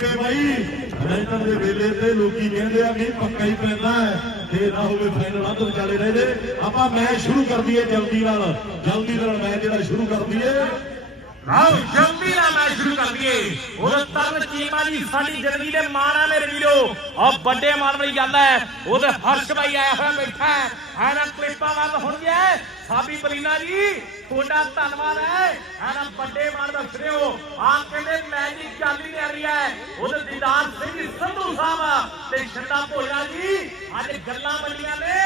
ਵਿੱਕੇ ਬਾਈ। Renter ਦੇ ਵੇਲੇ ਤੇ ਲੋਕੀ ਕਹਿੰਦੇ ਆ ਕਿ ਪੱਕਾ ਹੀ ਪੈਂਦਾ ਹੈ। ਤੇ ਨਾ ਹੋਵੇ ਫਾਈਨਲ ਅੱਧ ਵਿਚਾਲੇ ਰਹਿ ਆਪਾਂ ਮੈਚ ਸ਼ੁਰੂ ਕਰ ਦਈਏ ਜਲਦੀ ਨਾਲ। ਜਲਦੀ ਨਾਲ ਮੈਚ ਜਿਹੜਾ ਸ਼ੁਰੂ ਕਰ ਦਈਏ। ਆਓ, ਜਲਦੀ ਨਾਲ ਮੈਚ ਸ਼ੁਰੂ ਕਰ ਦਈਏ। ਉਹ ਤਰਨ ਚੀਮਾ ਜੀ, ਸਾਡੀ ਜ਼ਿੰਦਗੀ ਦੇ ਮਾਣ ਆ ਮੇਰੇ ਵੀਰੋ। ਆ ਵੱਡੇ ਮਾਣ ਵਾਲੀ ਗੱਲ ਹੈ। ਉਹਦੇ ਹਰਸ਼ ਭਾਈ ਆਇਆ ਹੋਇਆ ਬੈਠਾ ਹੈ। ਐਨਾ ਕਲਿੱਪਾਂ ਵੱਲ ਹੁਣ ਗਿਆ ਸਾਬੀ ਬਲੀਨਾ ਜੀ, ਤੁਹਾਡਾ ਧੰਨਵਾਦ ਹੈ। ਐਨਾ ਵੱਡੇ ਮਾਣ ਦੱਸ ਹੋ ਆ ਕਹਿੰਦੇ ਮੈਚ ਦੀ ਚਾਲੀ ਤੇ ਰਹੀ ਹੈ। ਉਹਦੇ ਦੀਦਾਰ ਸਿੰਘ ਸੰਧੂ ਸਾਹਿਬ ਤੇ ਛੰਡਾ ਭੋਲਾ ਜੀ, ਅੱਜ ਗੱਲਾਂ ਵੱਡੀਆਂ ਨੇ।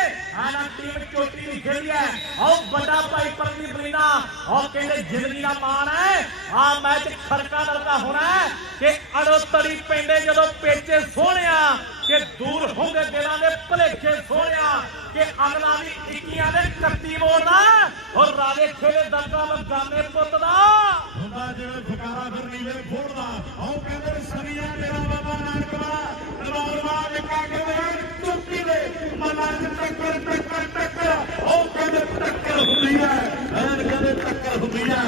ਐਨਾ ਟੀਮ ਚੋਟੀ ਦੀ ਖੇਡੀ ਹੈ। ਆਓ ਵੱਡਾ ਭਾਈ ਪਰਮੀ ਬਲੀਨਾ, ਆਓ ਕਹਿੰਦੇ ਜ਼ਿੰਦਗੀ ਦਾ ਮਾਣ ਹੈ। ਆ ਮੈਚ ਖੜਕਾ ਦਲਕਾ ਹੋਣਾ ਹੈ ਕਿ ਅੜੋ ਤੜੀ ਪੈਂਦੇ ਜਦੋਂ ਪੇਚੇ ਸੋਹਣਿਆ ਕਿ ਦੂਰ ਹੁੰਦੇ ਦਿਲਾਂ ਦੇ ਭਲੇਖੇ ਸੋਹਣਿਆ ਕਿ ਅਗਲਾ ਵੀ 21 ਦੇ 31 ਬੋਲਦਾ ਔਰ ਖੇਲੇ ਦਰਦਾ ਲਗਾਨੇ ਪੁੱਤ ਦਾ। ਹੁੰਦਾ ਜਿਵੇਂ ਫਕਾਰਾ ਫਿਰ ਨੀਲੇ ਫੋੜਦਾ ਆਓ ਕਹਿੰਦੇ ਸਰੀਆ ਤੇਰਾ ਬਾਬਾ ਨਾਨਕ ਵਾਲਾ। ਰੋਲਵਾ ਨਿਕਾ ਕਹਿੰਦੇ ਚੁੱਕੀ ਦੇ ਮਨਾਂ ਚ ਟੱਕਰ ਟੱਕਰ ਉਹ ਕਹਿੰਦੇ ਟੱਕਰ ਹੁੰਦੀ ਹੈ ਐਨ ਕਹਿੰਦੇ ਟੱਕਰ ਹੁੰਦੀ ਹੈ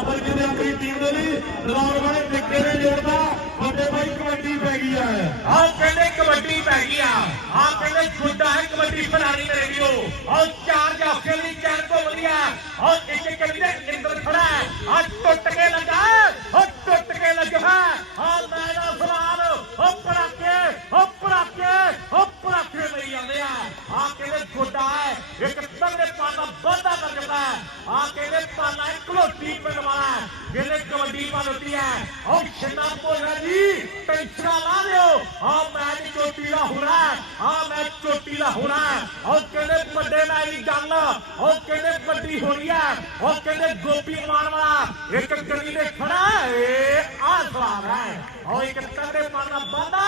ਅਮਰ ਕਹਿੰਦੇ ਆਪਣੀ ਟੀਮ ਦੇ ਲਈ ਰੋਲ ਵਾਲੇ ਨਿੱਕੇ ਨੇ ਜੋੜਦਾ ਵੱਡੇ ਬਾਈ ਕਬੱਡੀ ਪੈ ਗਈ ਹੈ ਆਹ ਕਹਿੰਦੇ ਕਬੱਡੀ ਪੈ ਗਈ ਆ ਆਹ ਕਹਿੰਦੇ ਛੁੱਟਾ ਹੈ ਕਬੱਡੀ ਬਣਾਣੀ ਮੇਰੇ ਵੀਰੋ ਆਹ ਚਾਰ ਜਾਫੇ ਲਈ ਚਾਰ ਕੋ ਵਧੀਆ ਆਹ ਇੱਕ ਇੱਕ ਕਹਿੰਦੇ ਇੰਦਰ ਖੜਾ ਹੈ ਆਹ ਟੁੱਟ ਕੇ ਲੱਗਾ ਆਹ ਟੁੱਟ ਕੇ ਲੱਗਾ ਆਹ ਮੈਨਾ ਸਵਾਲ ਆਹ ਪੜਾਕੇ ਆਹ ਪੜਾਕੇ ਆਹ ਪੜਾਕੇ ਲਈ ਜਾਂਦੇ ਆ ਆਹ ਕਹਿੰਦੇ ਛੁੱਟਾ ਹੈ ਇੱਕ ਤੰਗੇ ਪਾਣਾ ਬੰਦਾ ਕਰ ਜਾਂਦਾ ਹੈ ਆਹ ਕਹਿੰਦੇ ਪਾਣਾ ਇੱਕ ਲੋਟੀ ਪਿੰਡ ਵਾਲਾ ਜਿਹਨੇ ਕਬੱਡੀ ਪਾ ਦਿੱਤੀ ਹੈ ਆਹ ਛੰਨਾ ਭੋਲਾ ਜੀ ਟੈਂਸ਼ਨਾਂ ਲਾ ਦਿਓ ਆਹ ਮੈਚ ਚੋਟੀ ਦਾ ਹੋਣਾ ਆਹ ਮੈਚ ਚੋਟੀ ਦਾ ਹੋਣਾ ਆਹ ਕਹਿੰਦੇ ਵੱਡੇ ਮੈਚ ਦੀ ਗੱਲ ਆਹ ਕਹਿੰਦੇ ਵੱਡੀ ਹੋਣੀ ਕਹਿੰਦੇ ਗੋਪੀ ਮਾਨ ਵਾਲਾ, ਇੱਕ ਕਣੀ ਦੇ ਖੜਾ ਏ ਆਹ ਸਵਾਲ ਹੈ। ਆਹ ਇੱਕ ਤੰਗੇ ਪਾਣਾ ਬੰਦਾ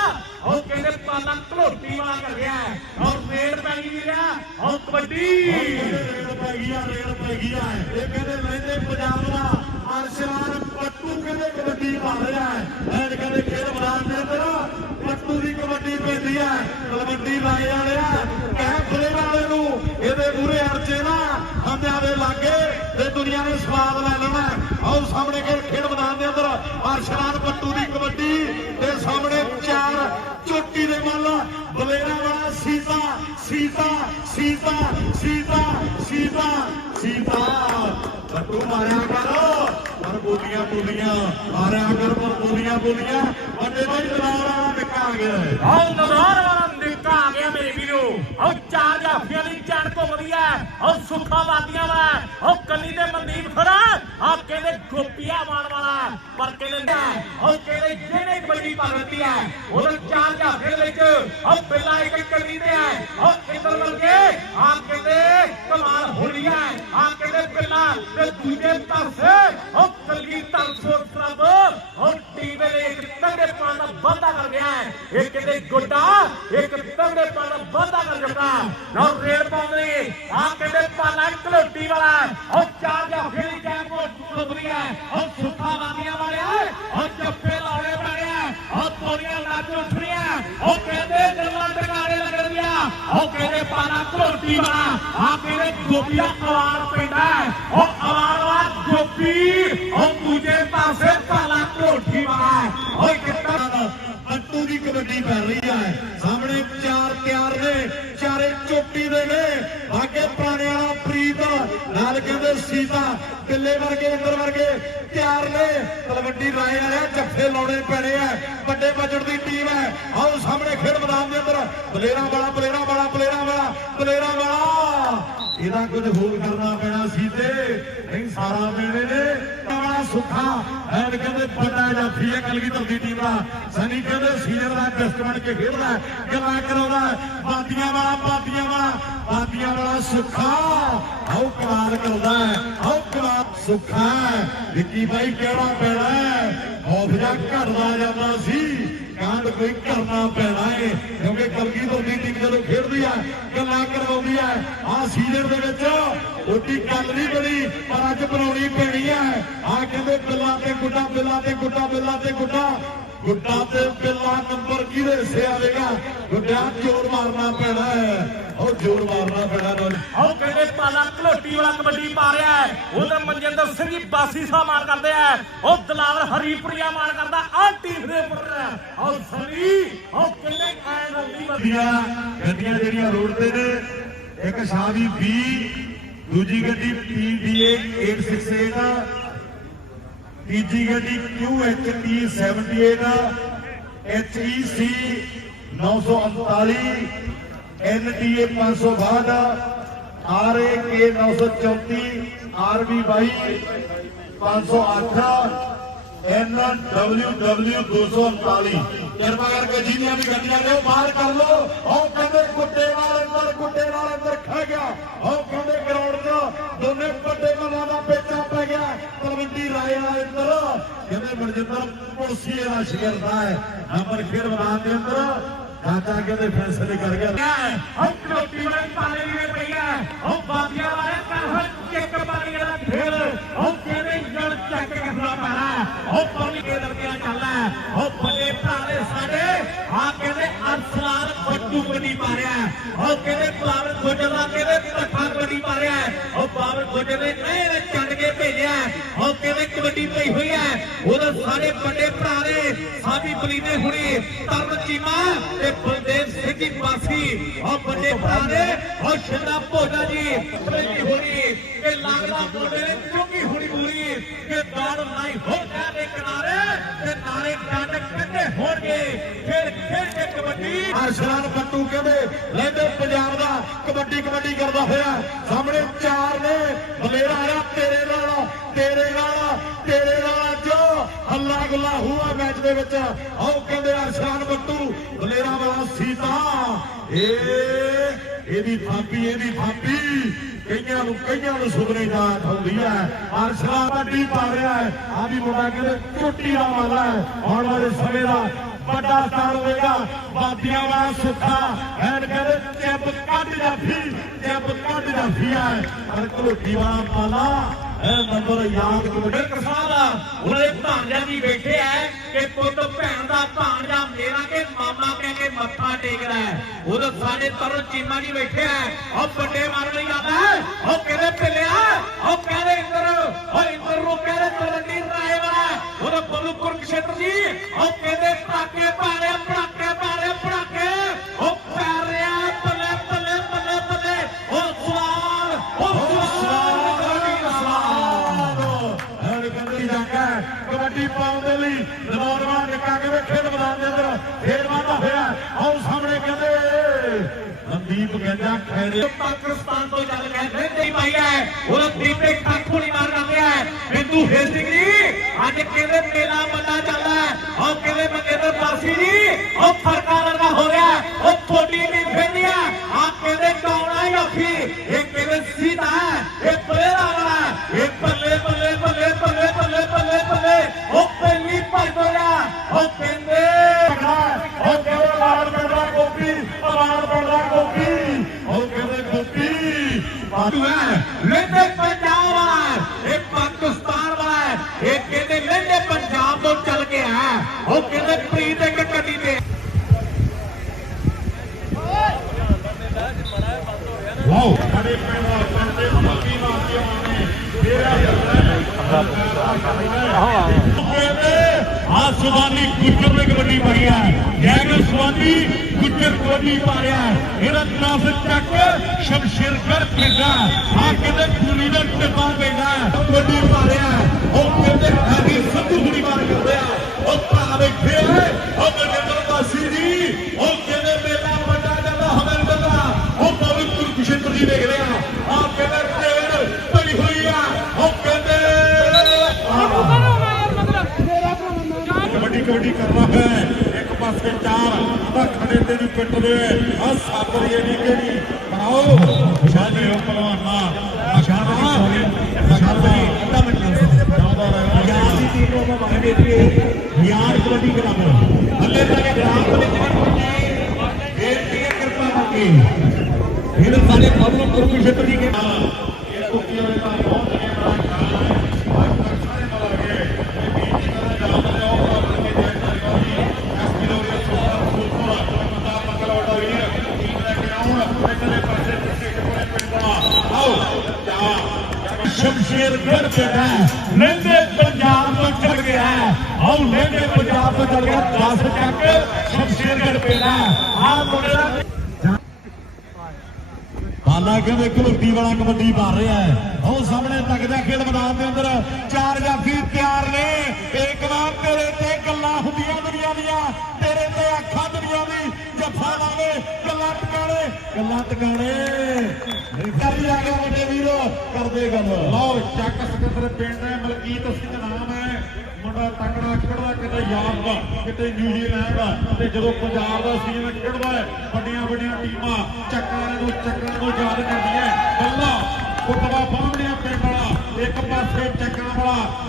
ਆਹ ਕਹਿੰਦੇ ਪਾਣਾ ਘਲੋਟੀ ਵਾਲਾ ਕਰ ਗਿਆ ਆਹ ਰੇਡ ਪੈ ਗਈ ਰਿਹਾ ਆਹ ਕਬੱਡੀ। ਰੇਡ ਪੈ ਗਈ ਆ ਰੇਡ ਪੈ ਗਈ ਆ। ਇਹ ਕਹਿੰਦੇ ਰਹਿੰਦੇ ਪੰਜਾਬ ਦਾ ਅਰਸ਼ਵਾਨ ਪੱਟੂ ਕਹਿੰਦੇ ਕਬੱਡੀ ਪਾ ਰਿਹਾ ਹੈ। ਐਨ ਕਹਿੰਦੇ ਖੇਡ ਮੈਦਾਨ ਦੇ ਅੰਦਰ ਪੱਟੂ ਦੀ ਕਬੱਡੀ ਪੈਂਦੀ ਹੈ ਕਬੱਡੀ ਲਾਏ ਵਾਲਿਆ ਕਹਿ ਫਰੇ ਵਾਲੇ ਨੂੰ ਇਹਦੇ ਮੂਰੇ ਅਰਚੇ ਨਾ ਹੰਦਿਆਂ ਦੇ ਲਾਗੇ ਤੇ ਦੁਨੀਆ ਨੇ ਸਵਾਦ ਲੈ ਲੈਣਾ ਆਓ ਸਾਹਮਣੇ ਖੇਡ ਖੇਡ ਮੈਦਾਨ ਦੇ ਅੰਦਰ ਅਰਸ਼ਵਾਨ ਪੱਟੂ ਦੀ ਕਬੱਡੀ ਤੇ ਸਾਹਮਣੇ ਚਾਰ ਚੋਟੀ ਦੇ ਮੱਲ, ਬਲੇਰਾ ਵਾਲਾ ਸੀਤਾ ਸੀਤਾ ਸੀਤਾ ਸੀਤਾ ਸੀਤਾ ਸੀਤਾ। ਬੱਟੂ ਮਾਰਿਆ ਕਰੋ, ਪਰ ਬੋਲੀਆਂ ਬੋਲੀਆਂ, ਮਾਰਿਆ ਕਰ, ਪਰ ਬੋਲੀਆਂ ਬੋਲੀਆਂ। ਵੱਡੇ ਭਾਈ ਦਲਾਰਾ ਨਿਕਾ ਗਿਆ ਆਹ ਨਜ਼ਾਰ ਵਾਲਾ। ਆ ਗਿਆ ਮੇਰੇ ਵੀਰੋ ਆਹ ਚਾਰ ਜਾਫੀਆਂ ਦੀ ਜਾਨ ਘੁੰਮਦੀ ਐ ਆਹ ਸੁੱਖਾ ਵਾਦੀਆਂ ਵਾ ਆਹ ਕੱਲੀ ਦੇ ਮਨਦੀਪ ਖੜਾ ਆਹ ਕਹਿੰਦੇ ਗੋਪੀਆ ਮਾਨ ਵਾਲਾ ਪਰ ਕਹਿੰਦੇ ਆਹ ਕਹਿੰਦੇ ਜਿਹਨੇ ਪਾ ਦਿੱਤੀ ਐ ਉਹਦੇ ਚਾਰ ਜਾਫੀਆਂ ਸੁਧਰੀਆ ਉਹ ਸੁੱਖਾ ਵਾਦੀਆਂ ਵਾਲਿਆ ਉਹ ਜੱਫੇ ਲਾਉਣੇ ਬਣਿਆ ਉਹ ਤੋਰੀਆਂ ਲੱਗ ਉੱਠਰੀਆਂ ਉਹ ਕਹਿੰਦੇ ਗੱਲਾਂ ਟਿਕਾਣੇ ਲੱਗਣੀਆਂ ਉਹ ਕਹਿੰਦੇ ਪਾਲਾ ਕਲੋਟੀ ਵਾਲਾ ਆ ਕਹਿੰਦੇ ਗੋਪੀਆ ਅਵਾਰ ਪੈਂਦਾ ਹੈ। ਉਹ ਅਵਾਰ ਵਾਲਾ ਗੋਪੀ ਉਹ ਦੂਜੇ ਪਾਸੇ ਪਾਲਾ ਕਲੋਟੀ ਵਾਲਾ ਉਹ ਕਿੱਦਾਂ ਅੱਟੂ ਦੀ ਕਬੱਡੀ ਪੈ ਰਹੀ ਹੈ ਸਾਹਮਣੇ ਚਾਰ ਤਿਆਰ ਨੇ ਚਾਰੇ ਚੋਟੀ ਦੇ ਨੇ ਬਾਗੇ ਸੀਤਾ ਬਿੱਲੇ ਵਰਗੇ, ਇੰਦਰ ਵਰਗੇ, ਤਿਆਰ ਨੇ। ਤਲਵੰਡੀ ਰਾਏ ਵਾਲਿਆ, ਜੱਫੇ ਲਾਉਣੇ ਪੈਣੇ ਆ। ਵੱਡੇ ਬਜਟ ਦੀ ਟੀਮ ਹੈ। ਆਓ ਸਾਹਮਣੇ ਖੇਡ ਮੈਦਾਨ ਦੇ ਅੰਦਰ। ਬਲੇਰਾ ਵਾਲਾ ਬਲੇਰਾ ਵਾਲਾ ਬਲੇਰਾ ਵਾਲਾ ਬਲੇਰਾ ਵਾਲਾ। ਇਹਦਾ ਕੁਝ ਹੋਰ ਕਰਨਾ ਪੈਣਾ ਸੀ ਤੇ, ਨਹੀਂ, ਸਾਰਾ ਵੇਲੇ ਨੇ। ਸੁੱਖਾ। ਐਨ ਕਹਿੰਦੇ ਵੱਡਾ ਜਾਫੀ ਹੈ ਕਲਗੀਧਰ ਦੀ ਟੀਮ ਦਾ। ਸਨੀ ਕਹਿੰਦੇ ਸੀਨੀਅਰ ਦਾ ਜਸਟ ਬਣ ਕੇ ਖੇਡਦਾ ਗੱਲਾਂ ਕਰਾਉਂਦਾ ਬਾਦੀਆਂ ਵਾਲਾ ਬਾਦੀਆਂ ਵਾਲਾ ਬਾਦੀਆਂ ਵਾਲਾ ਸੁੱਖਾ। ਆਓ ਕਮਾਲ ਕਰਦਾ ਹੈ। ਆਓ ਕਮਾਲ ਸੁੱਖਾ ਵਿੱਕੀ ਬਾਈ ਕਿਹੜਾ ਪੈਣਾ ਹੈ? ਖੌਫ ਜਾ ਘਟਦਾ ਜਾਂਦਾ ਸੀ। ਕਾਂਡ ਕੋਈ ਕਰਨਾ ਪੈਣਾ ਏ। ਕਿਉਂਕਿ ਕਲਗੀਧਰ ਦੀ ਟੀਮ ਜਦੋਂ ਖੇਡਦੀ ਹੈ, ਗੱਲਾਂ ਕਰਵਾਉਂਦੀ ਹੈ। ਆ ਸੀਜ਼ਨ ਦੇ ਵਿੱਚ ਉਹਦੀ ਗੱਲ ਨਹੀਂ ਬਣੀ ਪਰ ਅੱਜ ਬਣਾਉਣੀ ਪੈਣੀ ਹੈ। ਆ ਕਹਿੰਦੇ ਬਿੱਲਾ ਤੇ ਗੁੱਡਾ ਬਿੱਲਾ ਤੇ ਗੁੱਡਾ ਬਿੱਲਾ ਤੇ ਗੁੱਡਾ ਗੁੱਡਾ ਤੇ ਬਿੱਲਾ ਨੰਬਰ ਕਿਹਦੇ ਹਿੱਸੇ ਆਵੇਗਾ? ਗੁੱਡਿਆ ਜ਼ੋਰ ਮਾਰਨਾ ਪੈਣਾ ਹੈ। ਉਹ ਜ਼ੋਰ ਮਾਰਨਾ ਪੈਣਾ ਨਾ। ਉਹ ਕਹਿੰਦੇ ਪਾਲਾ ਘਲੋਟੀ ਵਾਲਾ ਕਬੱਡੀ ਪਾ ਰਿਹਾ ਹੈ। ਉਧਰ ਮਨਜਿੰਦਰ ਸਿੰਘ ਜੀ ਬਾਸੀ ਸਾਹਿਬ ਮਾਰ ਕਰਦੇ ਆ। ਉਹ ਦਲਾਵਰ ਹਰੀਪੁਰੀਆ ਮਾਰ ਕਰਦਾ ਆ ਦੇ ਉੱਪਰ ਉਹ ਸਨੀ ਉਹ ਕਹਿੰਦੇ ਐ ਰੰਦੀ ਗੱਡੀਆਂ ਗੱਡੀਆਂ ਜਿਹੜੀਆਂ ਰੋਡ ਤੇ ਨੇ ਇੱਕ ਸ਼ਾਦੀ 20 ਦੂਜੀ ਗੱਡੀ PDA 868 ਤੀਜੀ ਗੱਡੀ QHT 78 HEC 939 NTA 562 RAK 934 RB 22 508 NWW 239 ਕਿਰਪਾ ਕਰਕੇ ਜਿਹਨੀਆਂ ਵੀ ਗੱਡੀਆਂ ਨੇ ਉਹ ਬਾਹਰ ਕਰ ਲਓ। ਉਹ ਕਹਿੰਦੇ ਗੁੱਡੇ ਨਾਲ ਅੰਦਰ ਗੁੱਡੇ ਨਾਲ ਅੰਦਰ ਖਾ ਗਿਆ। ਉਹ ਕਹਿੰਦੇ ਗਰਾਊਂਡ 'ਚ ਦੋਨੇ ਵੱਡੇ ਮੱਲਾਂ ਦਾ ਪੇਚਾ ਪੈ ਗਿਆ। ਤਲਵੰਡੀ ਰਾਏ ਨਾਲ ਅੰਦਰ ਕਹਿੰਦੇ ਮਨਜਿੰਦਰ ਪੁਲਸੀਏ ਦਾ ਸ਼ਿਕਰਦਾ ਹੈ। ਨੰਬਰ ਫਿਰ ਮੈਦਾਨ ਦੇ ਅੰਦਰ ਚਾਚਾ ਕਹਿੰਦੇ ਫੈਸਲੇ ਕਰ ਗਿਆ। ਉਹ ਘਲੋਟੀ ਵਾਲੇ ਪਾਲੇ ਵੀ ਪਈ ਉਹ ਬਾਦੀਆਂ ਵਾਲੇ ਕਰ ਚੈੱਕ ਪਾਣੀ ਦਾ ਫੇਰ, ਉਹ ਕਹਿੰਦੇ ਜੜ ਚੱਕ ਕਰਨਾ ਪੈਣਾ ਉਹ ਪਰਲੀ ਕੇ ਲੜਕਿਆ ਚੱਲਦਾ ਉਹ ਵੱਡੇ ਭਰਾਲੇ ਸਾਡੇ। ਆ ਕਹਿੰਦੇ ਅਰਸਲਾਨ ਬੱਟੂ ਬਣੀ ਮਾਰਿਆ ਉਹ ਕਹਿੰਦੇ ਪਾਵਰ ਗੁਜਰਾ ਕਹਿੰਦੇ ਪੱਠਾ ਕਬੱਡੀ ਮਾਰਿਆ ਉਹ ਪਾਵਰ ਗੁਜਰ ਨੇ ਇਹ ਛੱਡ ਕੇ ਭੇਜਿਆ ਉਹ ਕਿਵੇਂ ਕਬੱਡੀ ਪਈ ਹੋਈ ਹੈ? ਉਹਦਾ ਸਾਡੇ ਵੱਡੇ ਭਰਾ ਨੇ, ਸਾਬੀ ਬਲੀਨੇ ਹੁਣੀ ਤਰਨ ਚੀਮਾ ਤੇ ਬਲਦੇਵ ਸਿੰਘ ਜੀ ਬਾਸੀ ਉਹ ਵੱਡੇ ਭਰਾ ਨੇ, ਉਹ ਸ਼ਿੰਦਾ ਭੋਜਾ ਜੀ ਬਲੀਨੇ ਹੁਣੀ ਤੇ ਲੱਗਦਾ ਮੁੰਡੇ ਨੇ, ਚੁੰਗੀ ਹੁਣੀ ਪੂਰੀ ਕਿ ਦੌੜ ਲਾਈ ਹੋ ਦੇ ਕਿਨਾਰੇ ਤੇ ਨਾਲੇ ਡੰਡ ਕੱਢੇ ਹੋਣਗੇ ਫਿਰ ਖੇਡ ਕੇ ਕਬੱਡੀ ਬੱਟੂ ਕਹਿੰਦੇ ਲੈਂਦੇ ਪੰਜਾਬ ਦਾ ਕਬੱਡੀ ਕਬੱਡੀ ਕਰਦਾ ਹੋਇਆ। ਸਾਹਮਣੇ ਚਾਰ ਨੇ ਬਲੇਰਾ ਆਇਆ, ਤੇਰੇ ਨਾਲ ਤੇਰੇ ਨਾਲ ਤੇਰੇ ਨਾਲ ਜੋ ਹੱਲਾ ਗੁੱਲਾ ਹੁਆ ਮੈਚ ਦੇ ਵਿੱਚ। ਆਓ ਕਹਿੰਦੇ ਅਰਸ਼ਲਾਨ ਬੱਟੂ ਬਲੇਰਾ ਵਾਲਾ ਸੀਤਾ। ਇਹ ਇਹਦੀ ਥਾਪੀ ਇਹਦੀ ਥਾਪੀ ਕਈਆਂ ਨੂੰ ਕਈਆਂ ਨੂੰ ਸੁਧਰੇ ਦਾ ਹੁੰਦੀ ਹੈ। ਅਰਸ਼ਲਾਨ ਬੱਟੀ ਪਾ ਰਿਹਾ ਹੈ। ਆ ਵੀ ਮੁੰਡਾ ਕਹਿੰਦੇ ਝੋਟੀ ਦਾ ਵਾਲਾ ਹੈ। ਆਉਣ ਵਾਲੇ ਸਮੇਂ ਦਾ ਵੱਡਾ ਸਥਾਨ ਹੋਵੇਗਾ। ਬਾਦੀਆਂ ਵਾਲਾ ਸੁੱਖਾ। ਐਨ ਕਹਿੰਦੇ ਚੱਬ ਕੱਢ ਜਾਫੀ ਚੱਬ ਕੱਢ ਜਾਫੀ ਹੈ ਪਰ ਵਾਲਾ ਪਾਲਾ। ਇਹ ਨੰਬਰ ਯਾਦ ਕਰੋ। ਡਾਕਟਰ ਸਾਹਿਬ ਉਹਦੇ ਭਾਂਜਾ ਜੀ ਬੈਠੇ ਐ ਕਿ ਪੁੱਤ ਭੈਣ ਦਾ ਭਾਂਜਾ ਮੇਰਾ ਕੇ ਮਾਮਾ ਕਹਿ ਕੇ ਮੱਥਾ ਟੇਕਦਾ ਹੈ ਉਦੋਂ ਸਾਡੇ ਤਰਨ ਚੀਮਾ ਜੀ ਬੈਠੇ ਐ। ਉਹ ਵੱਡੇ ਮਾਰਨ ਲਈ ਆਦਾ ਹੈ ਉਹ ਕਹਿੰਦੇ ਪਿੱਲਿਆ ਉਹ ਕਹਿੰਦੇ ਨੂੰ ਕਹਿੰਦੇ ਤਲੰਡੀ ਰਾਏ ਵਾਲਾ। ਉਹਦਾ ਬਲੂ ਕੁਰਕਸ਼ੇਤਰ ਜੀ ਉਹ ਕਹਿੰਦੇ ਪੜਾਕੇ ਪਾੜੇ ਪੜਾਕੇ ਪਾੜੇ ਪੜਾਕੇ ਉਹ ਪੈ ਰਿਹਾ ਬੱਲੇ ਬੱਲੇ ਬੱਲੇ ਬੱਲੇ ਉਹ ਸਵਾਲ ਉਹ ਸਵਾਲ ਕਬੱਡੀ ਦਾ ਸਵਾਲ ਪਾਉਣ ਦੇ ਲਈ ਨੌਜਵਾਨ ਨਿਕਾ ਕੇ ਖੇਡ ਮੈਦਾਨ ਦੇ ਅੰਦਰ ਫੇਰ ਵਾਧਾ ਹੋਇਆ। ਆਓ ਸਾਹਮਣੇ ਕਹਿੰਦੇ ਮਨਦੀਪ ਕਹਿੰਦਾ ਖੈਰੇ ਪਾਕਿਸਤਾਨ ਤੋਂ ਚੱਲ ਕੇ ਰਹਿੰਦੇ ਹੀ ਪਾਈ ਹੈ ਉਹ ਦੀਪੇ ਹੈ ਬਿੰਦੂ ਜੀ ਅੱਜ ਕਹਿੰਦੇ ਮੇਲਾ ਵੱਡਾ ਚੱਲਦਾ ਹੈ? ਉਹ ਕਹਿੰਦੇ ਮੰਗੇਦਰ ਪਾਸੀ ਜੀ ਉਹ ਫਰਕਾ ਲਗਾ ਹੋ ਰਿਹਾ ਉਹ ਥੋੜੀ ਨਹੀਂ ਫੇਰਦੀ ਆ। ਆ ਕਹਿੰਦੇ ਹੀ ਔਖੀ ਇਹ ਕਹਿੰਦੇ ਸੀਤਾ ਇਹ ਬਲੇਰਾ ਵਾਲਾ ਇਹ ਬੱਲੇ ਬੱਲੇ ਬੱਲੇ ਬੱਲੇ ਬੱਲੇ ਬੱਲੇ ਬੱਲੇ ਉਹ ਪਹਿਲੀ ਭੱਜ ਉਹ ਕਹਿੰਦੇ ਉਹ ਕਹਿੰਦੇ ਲਾਲ ਪਿੰਡਾ ਗੋਪੀ ਲਾਲ ਪਿੰਡਾ ਗੋਪੀ। ਉਹ ਕਹਿੰਦੇ, ਗੋਪੀ ਬਾਦੂ ਹੈ ਲੈਂਦੇ ਪੰਜਾਬ ਵਾਲਾ ਹੈ, ਇਹ ਪਾਕਿਸਤਾਨ ਵਾਲਾ ਹੈ ਇਹ ਕਹਿੰਦੇ ਲੈਂਦੇ ਪੰਜਾਬ ਤੋਂ ਚੱਲ ਕੇ ਆ ਉਹ ਕਹਿੰਦੇ ਪ੍ਰੀਤ ਇੱਕ ਗੱਡੀ ਤੇ ਵਾਓ ਸਾਡੇ ਪਿੰਡ ਦਾ ਪਿੰਡ ਦੇ ਮੱਕੀ ਮਾਰਦੇ ਆਉਣੇ ਆ ਸੁਬਾਨੀ ਗੁੱਜਰ ਨੇ ਕਬੱਡੀ ਪਾਈ ਹੈ ਜੈਗਲ ਸੁਬਾਨੀ ਗੁੱਜਰ ਕਬੱਡੀ ਪਾ ਰਿਹਾ ਹੈ। ਇਹਦਾ ਨਾਮ ਚੱਕ ਸ਼ਮਸ਼ੀਰਗੜ ਫਿਰਦਾ ਆ ਕਹਿੰਦੇ ਪੂਰੀ ਦਾ ਟਿੱਪਾ ਪੈਂਦਾ ਹੈ। ਕਬੱਡੀ ਪਾ ਰਿਹਾ ਹੈ। ਉਹ ਕਹਿੰਦੇ ਖਾਦੀ ਸੰਧੂ ਹੁਣੀ ਮਾਰ ਕਰਦੇ ਆ ਉਹ ਭਰਾ ਬੈਠੇ ਹੋਏ ਉਹ ਮਨਿੰਦਰ ਬਾਸੀ ਜੀ ਉਹ ਕਹਿੰਦੇ ਮੇਲਾ ਵੱਡਾ ਜਾਂਦਾ ਹਮਨ ਦਾ ਉਹ ਪਵਿੱਤਰ ਕੁਸ਼ੇਤਰ ਜੀ ਦੇਖ ਰਿਹਾ ਆ ਕਹਿੰਦੇ ਤਾਂ ਖੜੇ ਤੇ ਵੀ ਪਿੱਟ ਦੇ ਆ ਸੱਤ ਦੀ ਨਹੀਂ ਕਿਹੜੀ ਬਣਾਓ ਸ਼ਾਦੀ ਹੋ ਪਹਿਲਵਾਨਾ ਸ਼ਾਦ ਦੀ ਸੋਰੀ ਸ਼ਾਦ ਦੀ ਅੱਧਾ ਮਿੰਟ ਜ਼ਿਆਦਾ ਰਹਿ ਯਾਰ ਦੀ ਟੀਮ ਨੂੰ ਆਪਾਂ ਬਾਹਰ ਦੇ ਦਈਏ ਯਾਰ ਕਬੱਡੀ ਕਰਾਂਗੇ ਹੱਲੇ ਤੱਕ ਗ੍ਰਾਮ ਦੇ ਵਿੱਚ ਫੇਰ ਕੀ ਕਿਰਪਾ ਕਰਕੇ ਫਿਰ ਸਾਡੇ ਪਵਨ ਕੁਰਕਸ਼ੇਤਰ ਜੀ ਕੇ ਇਹ ਕੁੱਤੀਆਂ ਦੇ ਤਾਂ ਬਹੁਤ ਨੇ ਬੜਾ ਸਾਰੇ ਮਲਾ ਗਏ ਇਹ ਬੀਚ ਦਾ ਜਾਮ ਜਾਓ ਆਪਣੇ ਦੇ ਪਿੰਡ ਹੈ। ਲਹਿੰਦੇ ਪੰਜਾਬ ਤੋਂ ਚੱਲ ਗਿਆ ਆਹ ਲਹਿੰਦੇ ਪੰਜਾਬ ਤੋਂ ਚੱਲ ਗਿਆ। 10 ਚੱਕ ਸ਼ਮਸ਼ੇਰਗੜ੍ਹ ਪਿੰਡ ਹੈ। ਆਹ ਮੁੰਡੇ ਦਾ ਕਹਿੰਦੇ ਕਬੱਡੀ ਵਾਲਾ ਕਬੱਡੀ ਮਾਰ ਰਿਹਾ ਹੈ। ਉਹ ਸਾਹਮਣੇ ਤੱਕਦਾ ਖੇਡ ਮੈਦਾਨ ਦੇ ਅੰਦਰ ਚਾਰ ਜਾਫੀ ਤਿਆਰ ਨੇ। ਇੱਕ ਵਾਰ ਤੇਰੇ ਤੇ ਗੱਲਾਂ ਹੁੰਦੀਆਂ ਦੁਨੀਆ ਦੀਆਂ। ਤੇਰੇ ਤੇ ਅੱਖਾਂ ਦੁਨੀਆ ਦੀ ਜੱਫਾ ਲਾਵੇ। ਗੱਲਾਂ ਟਿਕਾਣੇ। ਕਰ ਲਿਆ ਗਿਆ ਵੱਡੇ ਵੀਰੋ ਕਰਦੇ ਗੱਲ। ਲਓ ਚੱਕ ਸਿਕੰਦਰ ਪਿੰਡ ਹੈ ਮਲਕੀਤ ਸਿੰਘ ਨਾਮ ਹੈ। ਮੁੰਡਾ ਤਕੜਾ ਖੜਦਾ ਕਿਤੇ ਯਾਰ ਦਾ ਕਿਤੇ ਨਿਊਜ਼ੀਲੈਂਡ ਦਾ ਤੇ ਜਦੋਂ ਪੰਜਾਬ ਦਾ ਸੀਜ਼ਨ ਖੇਡਦਾ ਹੈ ਵੱਡੀਆਂ ਵੱਡੀਆਂ ਟੀਮਾਂ ਚੱਕਾਂ ਨੂੰ ਚੱਕਾਂ ਨੂੰ ਯਾਦ ਕਰਦੀਆਂ ਬੱਲਾ ਕੁੱਟਵਾ ਬਾਹਮਣੀਆਂ ਪਿੰਡ ਵਾਲਾ। ਇੱਕ ਪਾਸੇ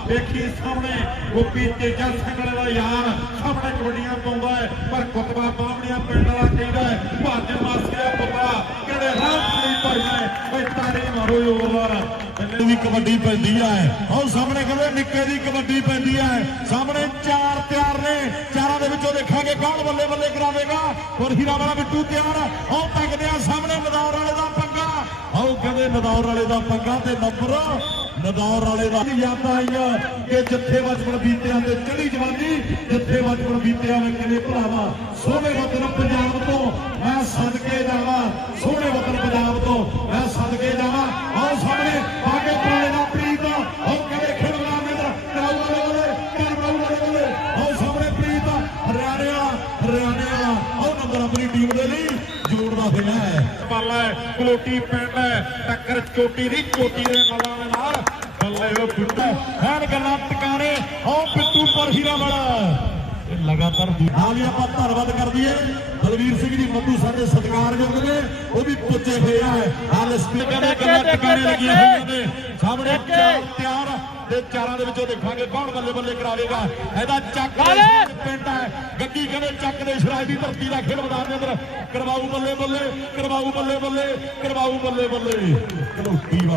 ਵੇਖੀ ਸਾਹਮਣੇ ਗੋਪੀ ਤੇਜਾ ਸਿੰਘ ਵਾਲੇ ਯਾਰ ਸਾਹਮਣੇ ਕਬੱਡੀਆਂ ਪਾਉਂਦਾ ਹੈ, ਪਰ ਕੁੱਟਵਾ ਬਾਹਮਣੀਆਂ ਪਿੰਡ ਵਾਲਾ ਕਹਿੰਦਾ ਹੈ ਭਾਜਨ ਮਾਸੀ ਦਾ ਪੁੱਤਰਾ ਕਿਹੜੇ ਰਾਹ ਨਹੀਂ ਭਜਣਾ ਓਏ ਤਾੜੀ ਮਾਰੋ ਯੋਗਵਾਰ ਦੀ ਕਬੱਡੀ ਪੈਂਦੀ ਹੈ ਉਹ ਸਾਹਮਣੇ ਕਹਿੰਦੇ, ਨਿੱਕੇ ਦੀ ਕਬੱਡੀ ਪੈਂਦੀ ਹੈ ਸਾਹਮਣੇ ਚਾਰ ਤਿਆਰ ਨੇ। ਚਾਰਾਂ ਦੇ ਵਿੱਚੋਂ ਦੇਖਾਂਗੇ ਕੌਣ ਬੱਲੇ ਬੱਲੇ ਕਰਾਵੇਗਾ। ਔਰ ਹੀਰਾ ਵਾਲਾ ਬਿੱਟੂ ਤਿਆਰ। ਉਹ ਤੱਕਦੇ ਆ ਸਾਹਮਣੇ ਮਦੌਰ ਵਾਲੇ ਦਾ ਪੰਗਾ। ਆਓ ਕਹਿੰਦੇ, ਮਦੌਰ ਵਾਲੇ ਦਾ ਪੰਗਾ ਤੇ ਨੰਬਰ ਨਦੌਰ ਵਾਲੇ ਦਾ ਯਾਦਾਂ ਆਈਆਂ ਕਿ ਜਿੱਥੇ ਬਚਪਨ ਬੀਤਿਆ ਤੇ ਚੜੀ ਜਵਾਨੀ ਜਿੱਥੇ ਬਚਪਨ ਬੀਤਿਆ ਵੇ ਕਿਨੇ ਭਰਾਵਾ? ਸੋਹਣੇ ਵਤਨ ਪੰਜਾਬ ਤੋਂ ਮੈਂ ਸਦਕੇ ਜਾਵਾਂ। ਸੋਹਣੇ ਵਤਨ ਪੰਜਾਬ ਤੋਂ ਮੈਂ ਸਦਕੇ ਜਾਵਾਂ। ਆਓ ਸਾਹਮਣੇ, ਬਾਗੇ ਪੁਰਾਣੇ ਦਾ ਪ੍ਰੀਤ ਉਹ ਕਹਿੰਦੇ ਖੇਡਣਾ ਮੇਰਾ ਕਰਾਉ ਵਾਲੇ ਕਰ ਕਰਾਉ ਵਾਲੇ ਆਓ ਸਾਹਮਣੇ ਪ੍ਰੀਤ ਹਰਿਆਣੇ ਵਾਲਾ ਆਓ ਨੰਬਰ ਆਪਣੀ ਟੀਮ ਦੇ ਲਈ। ਜੋੜਦਾ ਹੋਇਆ ਹੈ। ਬੱਲਾ ਕਲੋਟੀ ਪਿੰਡ ਹੈ। ਟੱਕਰ ਚੋਟੀ ਦੀ ਚੋਟੀ ਦੇ ਮਲਾਂ ਦੇ ਨਾਲ ਬੱਲੇ ਉਹ ਬਿੱਟੂ ਐਨ ਗੱਲਾਂ ਟਿਕਾਣੇ ਆਓ ਬਿੱਟੂ ਪਰ ਹੀਰਾ ਵਾਲਾ। ਇਹ ਲਗਾਤਾਰ ਨਾਲ ਹੀ ਆਪਾਂ ਧੰਨਵਾਦ ਕਰ ਦਈਏ। ਬਲਵੀਰ ਸਿੰਘ ਜੀ ਮੱਧੂ ਸਾਡੇ ਸਤਿਕਾਰਯੋਗ ਨੇ ਉਹ ਵੀ ਪੁੱਜੇ ਹੋਏ ਆ। ਹਾਲ ਸਪੀਕਰ ਦੇ ਗੱਲਾਂ ਟਿਕਾਣੇ ਲੱਗੀਆਂ ਹੋਈਆਂ ਨੇ। ਸਾਹਮਣੇ ਤਿਆਰ ਤੇ ਚਾਰਾਂ ਦੇ ਵਿੱਚੋਂ ਦੇਖਾਂਗੇ ਕੌਣ ਬੱਲੇ ਬੱਲੇ ਕਰਾਵੇਗਾ। ਇਹਦਾ ਚੱਕ ਪਿੰਡ ਹੈ। ਗੱਡੀ ਕਹਿੰਦੇ ਚੱਕ ਦੇ ਸ਼ਰਾਬ ਦੀ ਧਰਤੀ ਦਾ ਖੇਡ ਮੈਦਾਨ ਦੇ ਅੰਦਰ। ਕਰਵਾਊ ਬੱਲੇ ਬੱਲੇ ਕਰਵਾਊ ਬੱਲੇ ਬੱਲੇ ਕਰਵਾਊ ਬੱਲੇ ਬੱਲੇ।